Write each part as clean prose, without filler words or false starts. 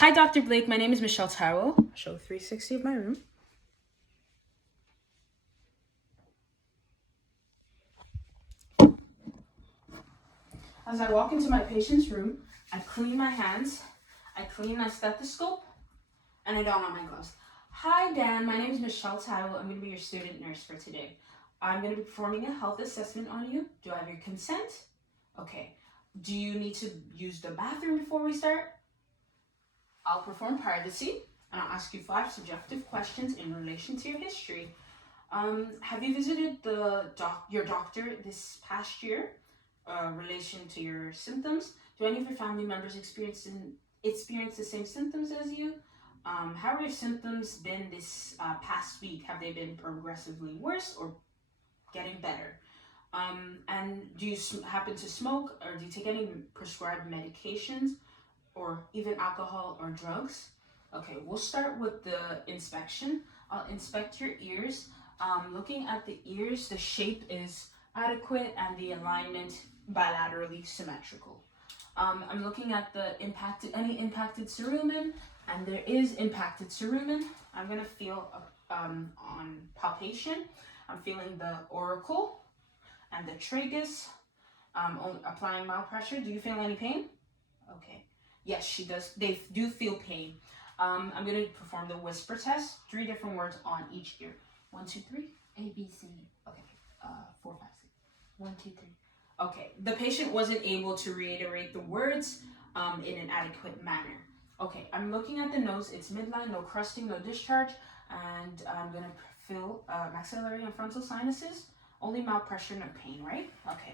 Hi, Dr. Blake. My name is Michelle Tyrell. Show 360 of my room. As I walk into my patient's room, I clean my hands, I clean my stethoscope, and I don on my gloves. Hi, Dan. My name is Michelle Tyrell. I'm going to be your student nurse for today. I'm going to be performing a health assessment on you. Do I have your consent? Okay. Do you need to use the bathroom before we start? I'll perform privacy, and I'll ask you 5 subjective questions in relation to your history. Have you visited your doctor this past year? Relation to your symptoms? Do any of your family members experience the same symptoms as you? How have your symptoms been this past week? Have they been progressively worse or getting better? And do you happen to smoke, or do you take any prescribed medications or even alcohol or drugs? Okay, we'll start with the inspection. I'll inspect your ears. Looking at the ears, the shape is adequate and the alignment bilaterally symmetrical. I'm looking at any impacted cerumen, and there is impacted cerumen. I'm gonna feel on palpation. I'm feeling the auricle and the tragus. Applying mild pressure. Do you feel any pain? Okay. Yes, she does. They do feel pain. I'm going to perform the whisper test. 3 different words on each ear. 1, 2, 3. A, B, C. Okay. 4, 5, 6. 1, 2, 3. Okay. The patient wasn't able to reiterate the words in an adequate manner. Okay. I'm looking at the nose. It's midline, no crusting, no discharge. And I'm going to feel maxillary and frontal sinuses. Only mild pressure, no pain, right? Okay.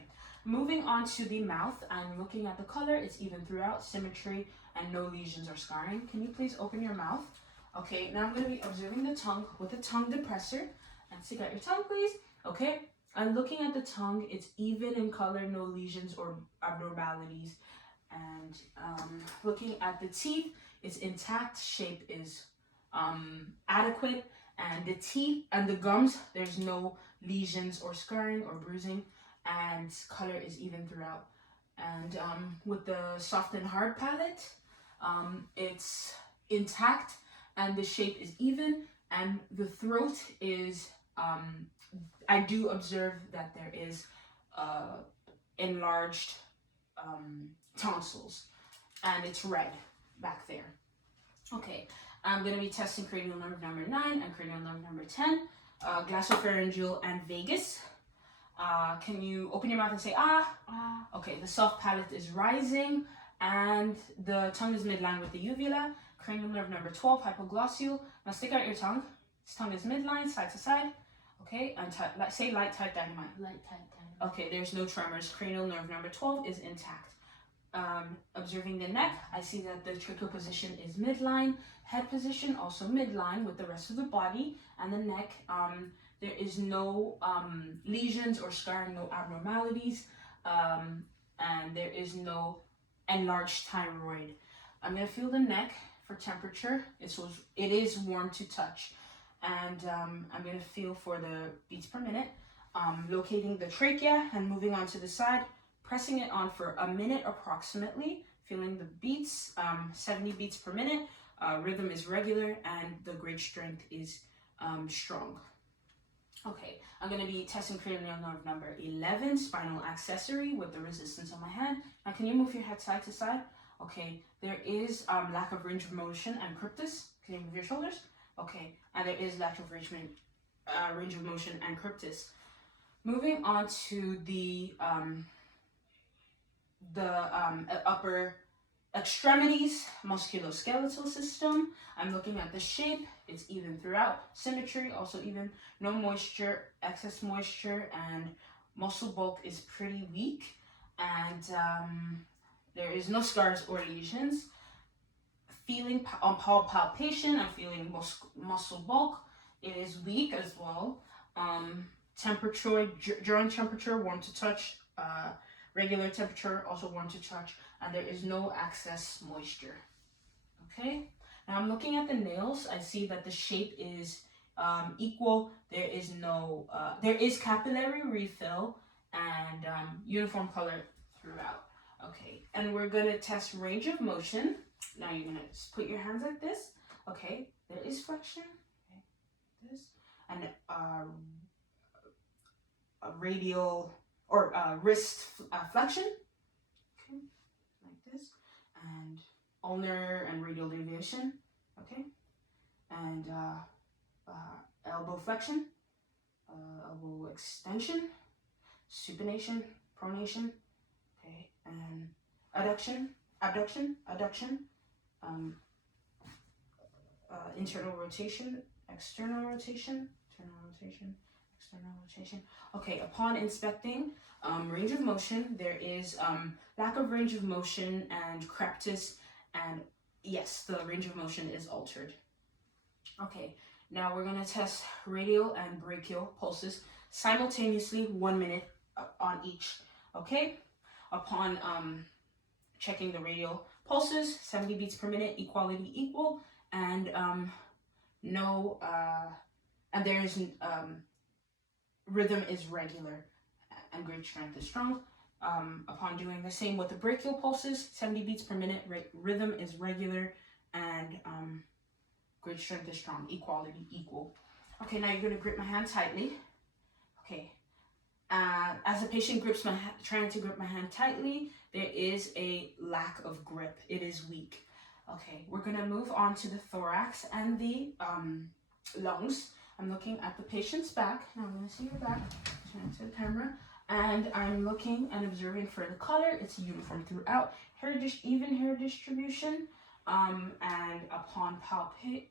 Moving on to the mouth, I'm looking at the color. It's even throughout, symmetry, and no lesions or scarring. Can you please open your mouth? Okay, now I'm going to be observing the tongue with a tongue depressor. And stick out your tongue, please. Okay, I'm looking at the tongue. It's even in color, no lesions or abnormalities. And looking at the teeth, it's intact. Shape is adequate. And the teeth and the gums, there's no lesions or scarring or bruising. And color is even throughout. And with the soft and hard palate, it's intact and the shape is even, and the throat is, I do observe that there is enlarged tonsils, and it's red back there. Okay, I'm going to be testing cranial nerve number 9 and cranial nerve number 10, glossopharyngeal and vagus. Can you open your mouth and say ah? Ah. Okay, the soft palate is rising and the tongue is midline with the uvula. Cranial nerve number 12, hypoglossal. Now stick out your tongue. This tongue is midline, side to side. Okay, and say light, tight, dynamite. Light, tight, dynamite. Okay, there's no tremors. Cranial nerve number 12 is intact. Observing the neck, I see that the tracheal position is midline. Head position also midline with the rest of the body, and the neck, there is no lesions or scarring, no abnormalities, and there is no enlarged thyroid. I'm going to feel the neck for temperature. It is warm to touch. And I'm going to feel for the beats per minute. Locating the trachea and moving on to the side, pressing it on for a minute approximately, feeling the beats, 70 beats per minute. Rhythm is regular and the grade strength is strong. Okay, I'm going to be testing cranial nerve number 11, spinal accessory with the resistance on my hand. Now, can you move your head side to side? Okay, there is lack of range of motion and cryptus. Can you move your shoulders? Okay, and there is lack of range of motion and cryptus. Moving on to the upper extremities, musculoskeletal system. I'm looking at the shape. It's even throughout. Symmetry, also even. No moisture, excess moisture, and muscle bulk is pretty weak. And there is no scars or lesions. Feeling on palpation, I'm feeling muscle bulk. It is weak as well. Temperature, joint temperature, warm to touch. Regular temperature, also warm to touch. And there is no excess moisture. Okay, now I'm looking at the nails. I see that the shape is equal. There is no, there is capillary refill and uniform color throughout. Okay, and we're gonna test range of motion. Now you're gonna just put your hands like this. Okay, there is flexion. Okay, this and a radial or wrist flexion. Okay, like this, and ulnar and radial deviation. Okay, and elbow flexion, elbow extension, supination, pronation. Okay, and adduction, abduction, adduction, internal rotation, external rotation, external rotation. Okay, upon inspecting range of motion, there is lack of range of motion and crepitus, and yes, the range of motion is altered. Okay, now we're gonna test radial and brachial pulses simultaneously, 1 minute on each. Okay, upon checking the radial pulses, 70 beats per minute, equality equal, and no, and there is rhythm is regular, and great strength is strong. Upon doing the same with the brachial pulses, 70 beats per minute, rhythm is regular, and great strength is strong, equality equal. Okay, now you're gonna grip my hand tightly. Okay, as the patient grips trying to grip my hand tightly, there is a lack of grip. It is weak. Okay, we're gonna move on to the thorax and the lungs. I'm looking at the patient's back. Now I'm gonna see your back. Turn to the camera, and I'm looking and observing for the color. It's uniform throughout. Even hair distribution. And upon palpate,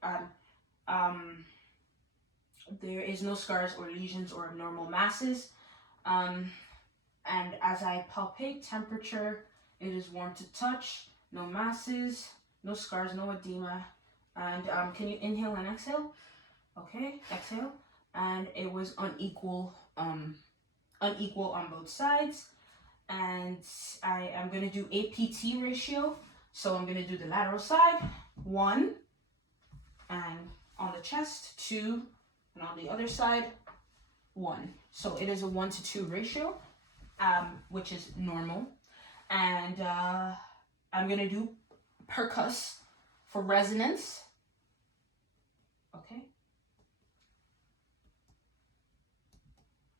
there is no scars or lesions or abnormal masses. And as I palpate, temperature, it is warm to touch, no masses, no scars, no edema. And can you inhale and exhale? Okay, exhale. And it was unequal on both sides. And I am gonna do APT ratio. So I'm gonna do the lateral side, 1, and on the chest, 2, and on the other side, 1. So it is a 1 to 2 ratio, which is normal. And I'm gonna do percuss for resonance. Okay.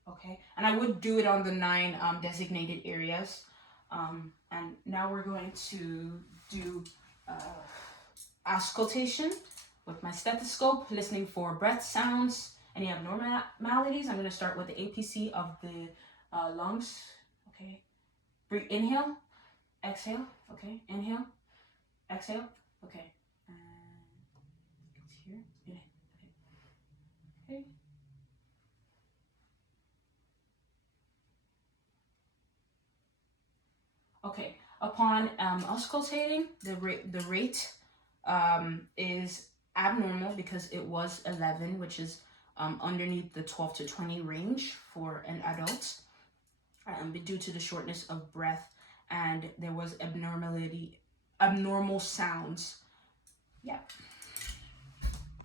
Okay, and I would do it on the 9 designated areas. And now we're going to do auscultation with my stethoscope, listening for breath sounds, any abnormalities. I'm going to start with the APC of the lungs. Okay, breathe, inhale, exhale. Okay, inhale, exhale. Okay, and it's here. Inhale. Okay. Okay. Okay, upon auscultating, the rate is abnormal because it was 11, which is underneath the 12 to 20 range for an adult, due to the shortness of breath, and there was abnormal sounds. Yeah.